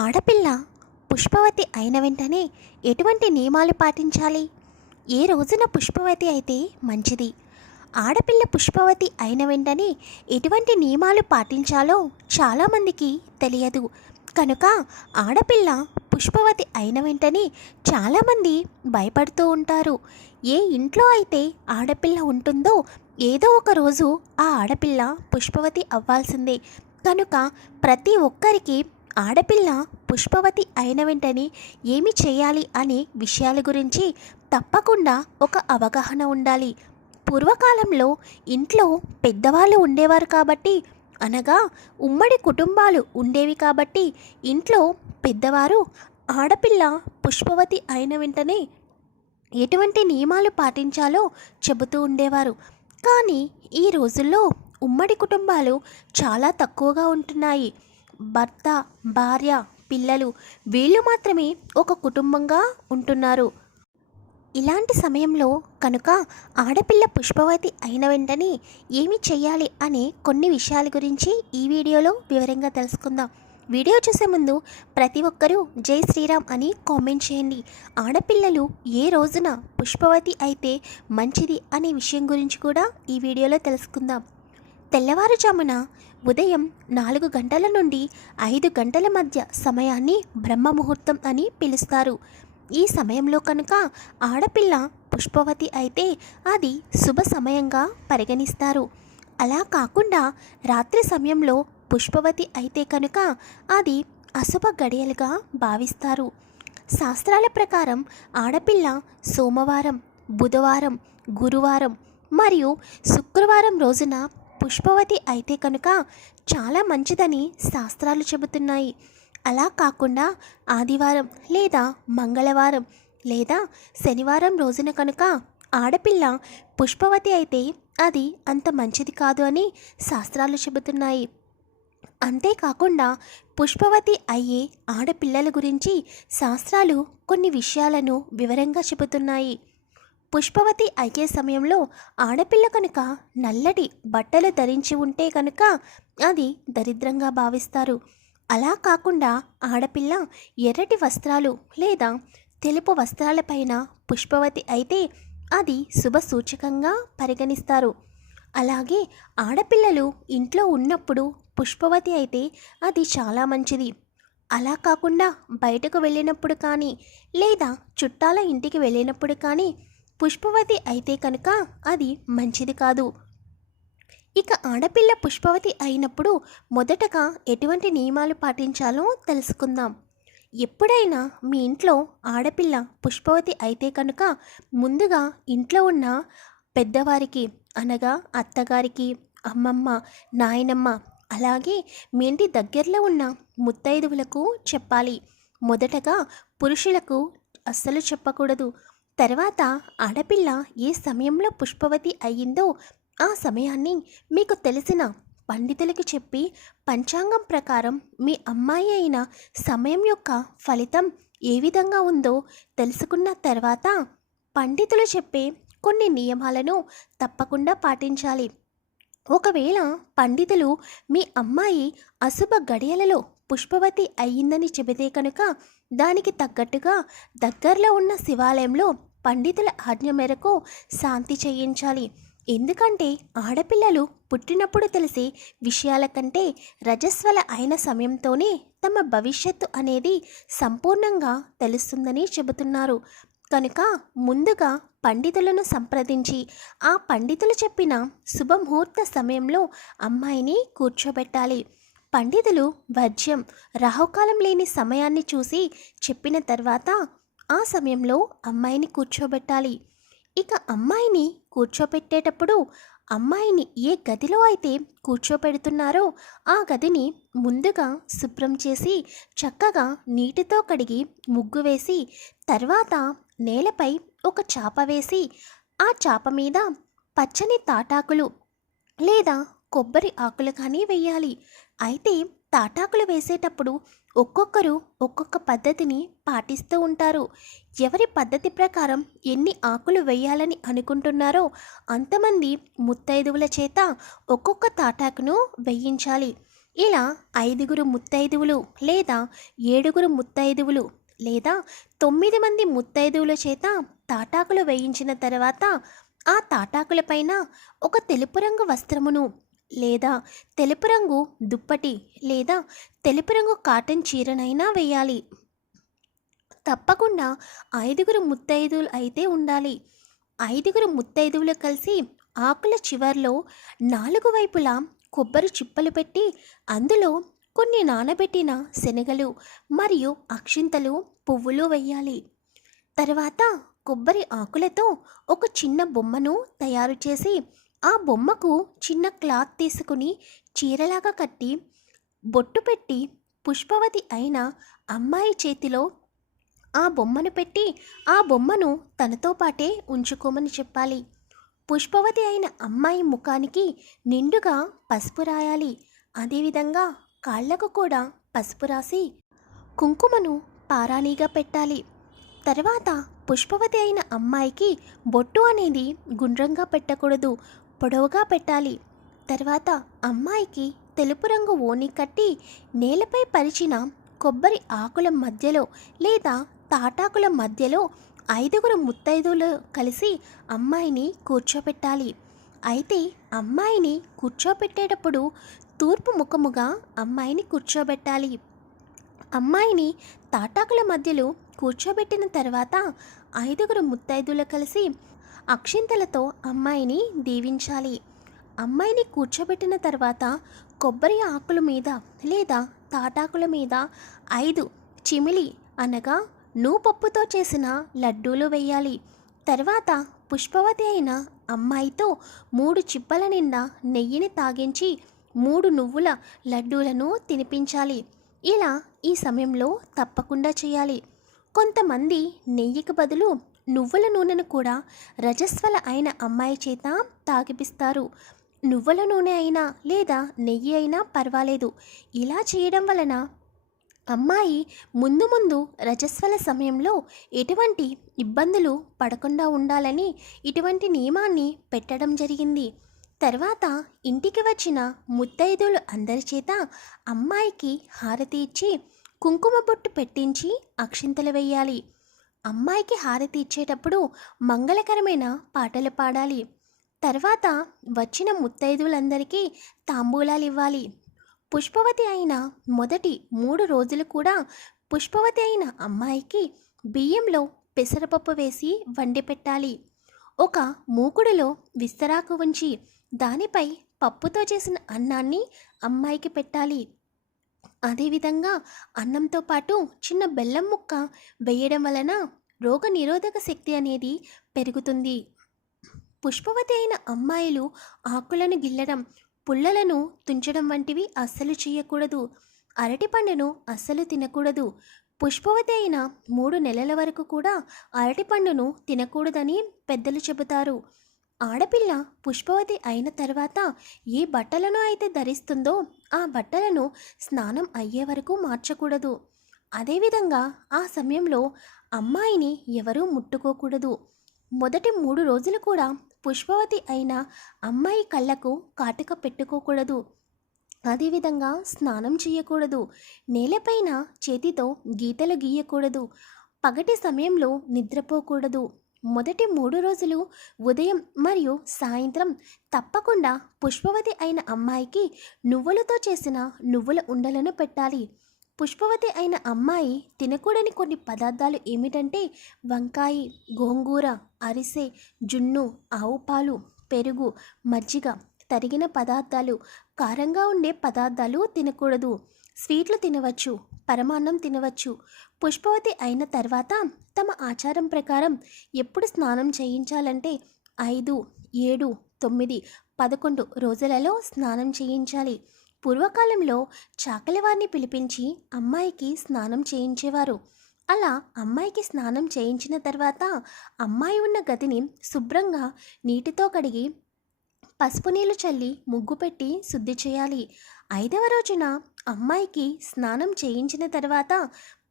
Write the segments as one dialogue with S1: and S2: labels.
S1: ఆడపిల్ల పుష్పవతి అయిన వెంటనే ఎటువంటి నియమాలు పాటించాలి? ఏ రోజున పుష్పవతి అయితే మంచిది? ఆడపిల్ల పుష్పవతి అయిన వెంటనే ఎటువంటి నియమాలు పాటించాలో చాలామందికి తెలియదు. కనుక ఆడపిల్ల పుష్పవతి అయిన వెంటనే చాలామంది భయపడుతూ ఉంటారు. ఏ ఇంట్లో అయితే ఆడపిల్ల ఉంటుందో ఏదో ఒక రోజు ఆ ఆడపిల్ల పుష్పవతి అవ్వాల్సిందే. కనుక ప్రతి ఒక్కరికి ఆడపిల్ల పుష్పవతి అయిన వెంటనే ఏమి చేయాలి అనే విషయాల గురించి తప్పకుండా ఒక అవగాహన ఉండాలి. పూర్వకాలంలో ఇంట్లో పెద్దవాళ్ళు ఉండేవారు కాబట్టి అనగా ఉమ్మడి కుటుంబాలు ఉండేవి కాబట్టి ఇంట్లో పెద్దవారు ఆడపిల్ల పుష్పవతి అయిన వెంటనే ఎటువంటి నియమాలు పాటించాలో చెబుతూ ఉండేవారు. కానీ ఈ రోజుల్లో ఉమ్మడి కుటుంబాలు చాలా తక్కువగా ఉంటున్నాయి. భర్త భార్య పిల్లలు వీళ్ళు మాత్రమే ఒక కుటుంబంగా ఉంటున్నారు. ఇలాంటి సమయంలో కనుక ఆడపిల్ల పుష్పవతి అయిన వెంటనే ఏమి చేయాలి అనే కొన్ని విషయాల గురించి ఈ వీడియోలో వివరంగా తెలుసుకుందాం. వీడియో చూసే ముందు ప్రతి ఒక్కరూ జై శ్రీరామ్ అని కామెంట్ చేయండి. ఆడపిల్లలు ఏ రోజున పుష్పవతి అయితే మంచిది అనే విషయం గురించి కూడా ఈ వీడియోలో తెలుసుకుందాం. తెల్లవారుజామున ఉదయం నాలుగు గంటల నుండి ఐదు గంటల మధ్య సమయాన్ని బ్రహ్మ ముహూర్తం అని పిలుస్తారు. ఈ సమయంలో కనుక ఆడపిల్ల పుష్పవతి అయితే అది శుభ సమయంగా పరిగణిస్తారు. అలా కాకుండా రాత్రి సమయంలో పుష్పవతి అయితే కనుక అది అశుభ గడియలుగా భావిస్తారు. శాస్త్రాల ప్రకారం ఆడపిల్ల సోమవారం బుధవారం గురువారం మరియు శుక్రవారం రోజున పుష్పవతి అయితే కనుక చాలా మంచిదని శాస్త్రాలు చెబుతున్నాయి. అలా కాకుండా ఆదివారం లేదా మంగళవారం లేదా శనివారం రోజున కనుక ఆడపిల్ల పుష్పవతి అయితే అది అంత మంచిది కాదు అని శాస్త్రాలు చెబుతున్నాయి. అంతేకాకుండా పుష్పవతి అయ్యే ఆడపిల్లల గురించి శాస్త్రాలు కొన్ని విషయాలను వివరంగా చెబుతున్నాయి. పుష్పవతి అయ్యే సమయంలో ఆడపిల్ల కనుక నల్లటి బట్టలు ధరించి ఉంటే కనుక అది దరిద్రంగా భావిస్తారు. అలా కాకుండా ఆడపిల్ల ఎర్రటి వస్త్రాలు లేదా తెలుపు వస్త్రాలపైన పుష్పవతి అయితే అది శుభ సూచకంగా పరిగణిస్తారు. అలాగే ఆడపిల్లలు ఇంట్లో ఉన్నప్పుడు పుష్పవతి అయితే అది చాలా మంచిది. అలా కాకుండా బయటకు వెళ్ళినప్పుడు కానీ లేదా చుట్టాల ఇంటికి వెళ్ళినప్పుడు కానీ పుష్పవతి అయితే కనుక అది మంచిది కాదు. ఇక ఆడపిల్ల పుష్పవతి అయినప్పుడు మొదటగా ఎటువంటి నియమాలు పాటించాలో తెలుసుకుందాం. ఎప్పుడైనా మీ ఇంట్లో ఆడపిల్ల పుష్పవతి అయితే కనుక ముందుగా ఇంట్లో ఉన్న పెద్దవారికి అనగా అత్తగారికి అమ్మమ్మ నాయనమ్మ అలాగే మీ ఇంటి దగ్గరలో ఉన్న ముత్తైదువులకు చెప్పాలి. మొదటగా పురుషులకు అస్సలు చెప్పకూడదు. తర్వాత ఆడపిల్ల ఏ సమయంలో పుష్పవతి అయ్యిందో ఆ సమయాన్ని మీకు తెలిసిన పండితులకు చెప్పి పంచాంగం ప్రకారం మీ అమ్మాయి అయిన సమయం యొక్క ఫలితం ఏ విధంగా ఉందో తెలుసుకున్న తర్వాత పండితులు చెప్పే కొన్ని నియమాలను తప్పకుండా పాటించాలి. ఒకవేళ పండితులు మీ అమ్మాయి అశుభ గడియలలో పుష్పవతి అయ్యిందని చెబితే కనుక దానికి తగ్గట్టుగా దగ్గరలో ఉన్న శివాలయంలో పండితుల ఆజ్ఞ మేరకు శాంతి చేయించాలి. ఎందుకంటే ఆడపిల్లలు పుట్టినప్పుడు తెలిసే విషయాల కంటే రజస్వల అయిన సమయంతోనే తమ భవిష్యత్తు అనేది సంపూర్ణంగా తెలుస్తుందని చెబుతున్నారు. కనుక ముందుగా పండితులను సంప్రదించి ఆ పండితులు చెప్పిన శుభముహూర్త సమయంలో అమ్మాయిని కూర్చోబెట్టాలి. పండితులు వజ్యం రాహుకాలం లేని సమయాన్ని చూసి చెప్పిన తర్వాత ఆ సమయంలో అమ్మాయిని కూర్చోబెట్టాలి. ఇక అమ్మాయిని కూర్చోపెట్టేటప్పుడు అమ్మాయిని ఏ గదిలో అయితే కూర్చోపెడుతున్నారో ఆ గదిని ముందుగా శుభ్రం చేసి చక్కగా నీటితో కడిగి ముగ్గు వేసి తర్వాత నేలపై ఒక చాప వేసి ఆ చాప మీద పచ్చని తాటాకులు లేదా కొబ్బరి ఆకులు కానీ వేయాలి. అయితే తాటాకులు వేసేటప్పుడు ఒక్కొక్కరు ఒక్కొక్క పద్ధతిని పాటిస్తూ ఉంటారు. ఎవరి పద్ధతి ప్రకారం ఎన్ని ఆకులు వేయాలని అనుకుంటున్నారో అంతమంది ముత్తైదువుల చేత ఒక్కొక్క తాటాకును వేయించాలి. ఇలా ఐదుగురు ముత్తైదువులు లేదా ఏడుగురు ముత్తైదువులు లేదా తొమ్మిది మంది ముత్తైదువుల చేత తాటాకులు వేయించిన తర్వాత ఆ తాటాకులపైన ఒక తెలుపు రంగు వస్త్రమును లేదా తెలుపు రంగు దుప్పటి లేదా తెలుపు రంగు కాటన్ చీరనైనా వేయాలి. తప్పకుండా ఐదుగురు ముత్తైదువులు అయితే ఉండాలి. ఐదుగురు ముత్తైదువులు కలిసి ఆకుల చివర్లో నాలుగు వైపులా కొబ్బరి చిప్పలు పెట్టి అందులో కొన్ని నానబెట్టిన శనగలు మరియు అక్షింతలు పువ్వులు వేయాలి. తర్వాత కొబ్బరి ఆకులతో ఒక చిన్న బొమ్మను తయారు చేసి ఆ బొమ్మకు చిన్న క్లాత్ తీసుకుని చీరలాగా కట్టి బొట్టు పెట్టి పుష్పవతి అయిన అమ్మాయి చేతిలో ఆ బొమ్మను పెట్టి ఆ బొమ్మను తనతో పాటే ఉంచుకోమని చెప్పాలి. పుష్పవతి అయిన అమ్మాయి ముఖానికి నిండుగా పసుపు రాయాలి. అదేవిధంగా కాళ్ళకు కూడా పసుపు రాసి కుంకుమను పారాణిగా పెట్టాలి. తర్వాత పుష్పవతి అయిన అమ్మాయికి బొట్టు అనేది గుండ్రంగా పెట్టకూడదు. పొడవుగా పెట్టాలి. తర్వాత అమ్మాయికి తెలుపు రంగు ఓని కట్టి నేలపై పరిచిన కొబ్బరి ఆకుల మధ్యలో లేదా తాటాకుల మధ్యలో ఐదుగురు ముత్తైదువులు కలిసి అమ్మాయిని కూర్చోబెట్టాలి అయితే అమ్మాయిని కూర్చోబెట్టేటప్పుడు తూర్పు ముఖముగా అమ్మాయిని కూర్చోబెట్టాలి. అమ్మాయిని తాటాకుల మధ్యలో కూర్చోబెట్టిన తర్వాత ఐదుగురు ముత్తైదులు కలిసి అక్షింతలతో అమ్మాయిని దీవించాలి. అమ్మాయిని కూర్చోబెట్టిన తర్వాత కొబ్బరి ఆకుల మీద లేదా తాటాకుల మీద ఐదు చిమిలి అనగా నూపప్పుతో చేసిన లడ్డూలు వేయాలి. తర్వాత పుష్పవతి అయిన అమ్మాయితో మూడు చిప్పల నిండా నెయ్యిని తాగించి మూడు నువ్వుల లడ్డూలను తినిపించాలి. ఇలా ఈ సమయంలో తప్పకుండా చేయాలి. కొంతమంది నెయ్యికి బదులు నువ్వుల నూనెను కూడా రజస్వల అయిన అమ్మాయి చేత తాగిపిస్తారు. నువ్వుల నూనె అయినా లేదా నెయ్యి అయినా పర్వాలేదు. ఇలా చేయడం వలన అమ్మాయి ముందు ముందు రజస్వల సమయంలో ఎటువంటి ఇబ్బందులు పడకుండా ఉండాలని ఇటువంటి నియమాన్ని పెట్టడం జరిగింది. తర్వాత ఇంటికి వచ్చిన ముత్తైదులు అందరి చేత అమ్మాయికి హారతి ఇచ్చి కుంకుమ బొట్టు పెట్టించి అక్షింతలు వేయాలి. అమ్మాయికి హారతి ఇచ్చేటప్పుడు మంగళకరమైన పాటలు పాడాలి. తర్వాత వచ్చిన ముత్తైదువులందరికీ తాంబూలాలు ఇవ్వాలి. పుష్పవతి అయిన మొదటి మూడు రోజులు కూడా పుష్పవతి అయిన అమ్మాయికి బియ్యంలో పెసరపప్పు వేసి వండి పెట్టాలి. ఒక మూకుడులో విస్తరాకు ఉంచి దానిపై పప్పుతో చేసిన అన్నాన్ని అమ్మాయికి పెట్టాలి. అదేవిధంగా అన్నంతో పాటు చిన్న బెల్లం ముక్క వేయడం వలన రోగ నిరోధక శక్తి అనేది పెరుగుతుంది. పుష్పవతి అయిన అమ్మాయిలు ఆకులను గిల్లడం పుల్లలను తుంచడం వంటివి అస్సలు చేయకూడదు. అరటిపండును అస్సలు తినకూడదు. పుష్పవతి అయిన మూడు నెలల వరకు కూడా అరటిపండును తినకూడదని పెద్దలు చెబుతారు. ఆడపిల్ల పుష్పవతి అయిన తర్వాత ఏ బట్టలను అయితే ధరిస్తుందో ఆ బట్టలను స్నానం అయ్యే వరకు మార్చకూడదు. అదేవిధంగా ఆ సమయంలో అమ్మాయిని ఎవరూ ముట్టుకోకూడదు. మొదటి మూడు రోజులు కూడా పుష్పవతి అయిన అమ్మాయి కళ్ళకు కాటుక పెట్టుకోకూడదు. అదేవిధంగా స్నానం చేయకూడదు. నేలపైన చేతితో గీతలు గీయకూడదు. పగటి సమయంలో నిద్రపోకూడదు. మొదటి మూడు రోజులు ఉదయం మరియు సాయంత్రం తప్పకుండా పుష్పవతి అయిన అమ్మాయికి నువ్వులతో చేసిన నువ్వుల ఉండలను పెట్టాలి. పుష్పవతి అయిన అమ్మాయి తినకూడని కొన్ని పదార్థాలు ఏమిటంటే వంకాయ గోంగూర అరిసె జున్ను ఆవు పాలు పెరుగు మజ్జిగ తరిగిన పదార్థాలు కారంగా ఉండే పదార్థాలు తినకూడదు. స్వీట్లు తినవచ్చు పరమాన్నం తినవచ్చు. పుష్పవతి అయిన తర్వాత తమ ఆచారం ప్రకారం ఎప్పుడు స్నానం చేయించాలంటే ఐదు ఏడు తొమ్మిది పదకొండు రోజులలో స్నానం చేయించాలి. పూర్వకాలంలో చాకలివారిని పిలిపించి అమ్మాయికి స్నానం చేయించేవారు. అలా అమ్మాయికి స్నానం చేయించిన తర్వాత అమ్మాయి ఉన్న గదిని శుభ్రంగా నీటితో కడిగి పసుపు నీళ్ళు చల్లి ముగ్గు పెట్టి శుద్ధి చేయాలి. ఐదవ రోజున అమ్మాయికి స్నానం చేయించిన తర్వాత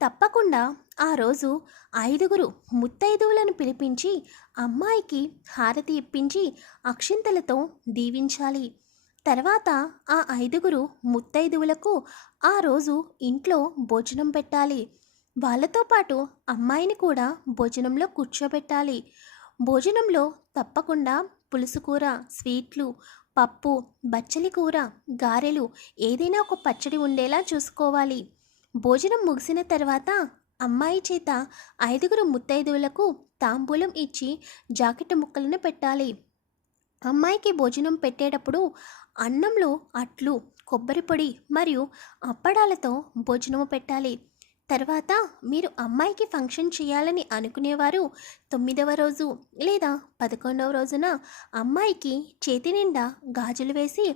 S1: తప్పకుండా ఆ రోజు ఐదుగురు ముత్తైదువులను పిలిపించి అమ్మాయికి హారతి ఇప్పించి అక్షింతలతో దీవించాలి. తర్వాత ఆ ఐదుగురు ముత్తైదువులకు ఆ రోజు ఇంట్లో భోజనం పెట్టాలి. వాళ్ళతో పాటు అమ్మాయిని కూడా భోజనంలో కూర్చోబెట్టాలి. భోజనంలో తప్పకుండా పులుసు కూర స్వీట్లు పప్పు బచ్చలి కూర గారెలు ఏదైనా ఒక పచ్చడి ఉండేలా చూసుకోవాలి. భోజనం ముగిసిన తర్వాత అమ్మాయి చేత ఐదుగురు ముత్తైదువులకు తాంబూలం ఇచ్చి జాకెట్ ముక్కలను పెట్టాలి. అమ్మాయికి భోజనం పెట్టేటప్పుడు అన్నంలో అట్లు కొబ్బరి పొడి మరియు అప్పడాలతో భోజనము పెట్టాలి. తర్వాత మీరు అమ్మాయికి ఫంక్షన్ చేయాలని అనుకునేవారు తొమ్మిదవ రోజు లేదా పదకొండవ రోజున అమ్మాయికి చేతి నిండా గాజులు వేసి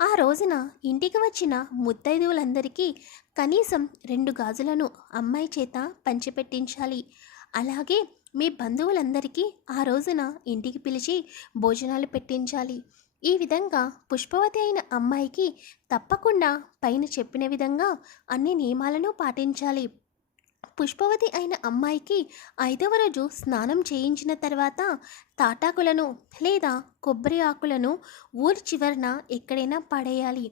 S1: ఆ రోజున ఇంటికి వచ్చిన ముత్తైదువులందరికీ కనీసం రెండు గాజులను అమ్మాయి చేత పంచిపెట్టించాలి. అలాగే మీ బంధువులందరికీ ఆ రోజున ఇంటికి పిలిచి భోజనాలు పెట్టించాలి. ఈ విధంగా పుష్పవతి అయిన అమ్మాయికి తప్పకుండా పైన చెప్పిన విధంగా అన్ని నియమాలను పాటించాలి. పుష్పవతి అయిన అమ్మాయికి ఐదవ రోజు స్నానం చేయించిన తర్వాత తాటాకులను లేదా కొబ్బరి ఆకులను ఊరి చివరన ఎక్కడైనా పడేయాలి.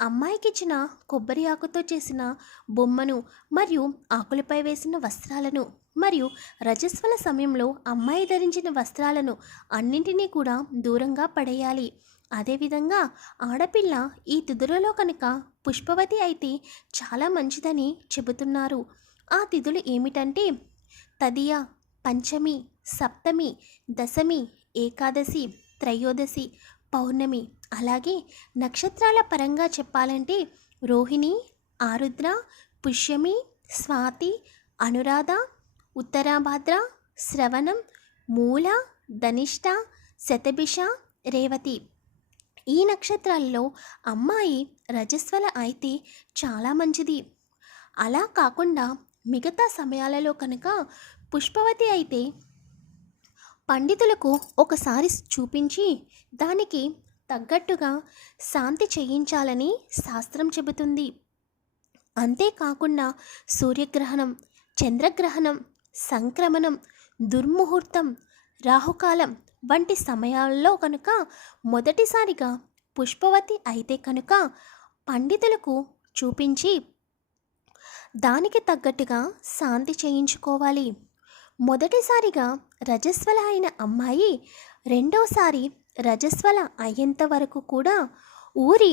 S1: అమ్మాయికి ఇచ్చిన కొబ్బరి ఆకుతో చేసిన బొమ్మను మరియు ఆకులపై వేసిన వస్త్రాలను మరియు రజస్వల సమయంలో అమ్మాయి ధరించిన వస్త్రాలను అన్నింటినీ కూడా దూరంగా పడేయాలి. అదేవిధంగా ఆడపిల్ల ఈ తిథులలో కనుక పుష్పవతి అయితే చాలా మంచిదని చెబుతున్నారు. ఆ తిథులు ఏమిటంటే తదియ పంచమి సప్తమి దశమి ఏకాదశి త్రయోదశి పౌర్ణమి. అలాగే నక్షత్రాల పరంగా చెప్పాలంటే రోహిణి ఆరుద్ర పుష్యమి స్వాతి అనురాధ ఉత్తరాభాద్ర శ్రవణం మూల ధనిష్ట శతభిష రేవతి. ఈ నక్షత్రాల్లో అమ్మాయి రజస్వల అయితే చాలా మంచిది. అలా కాకుండా మిగతా సమయాలలో కనుక పుష్పవతి అయితే పండితులకు ఒకసారి చూపించి దానికి తగ్గట్టుగా శాంతి చేయించాలని శాస్త్రం చెబుతుంది. అంతేకాకుండా సూర్యగ్రహణం చంద్రగ్రహణం సంక్రమణం దుర్ముహూర్తం రాహుకాలం వంటి సమయాల్లో కనుక మొదటిసారిగా పుష్పవతి అయితే కనుక పండితులకు చూపించి దానికి తగ్గట్టుగా శాంతి చేయించుకోవాలి. మొదటిసారిగా రజస్వల అయిన అమ్మాయి రెండోసారి రజస్వల అయ్యేంత వరకు కూడా ఊరి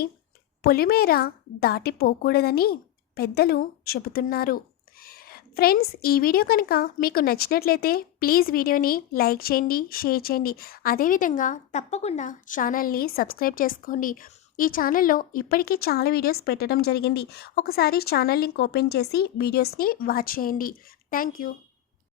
S1: పొలిమేర దాటిపోకూడదని పెద్దలు చెబుతున్నారు. ఫ్రెండ్స్ ఈ వీడియో కనుక మీకు నచ్చినట్లయితే ప్లీజ్ వీడియోని లైక్ చేయండి షేర్ చేయండి. అదేవిధంగా తప్పకుండా ఛానల్ని సబ్స్క్రైబ్ చేసుకోండి. ఈ ఛానల్లో ఇప్పటికే చాలా వీడియోస్ పెట్టడం జరిగింది. ఒకసారి ఛానల్ లింక్ ఓపెన్ చేసి వీడియోస్ని వాచ్ చేయండి. Thank you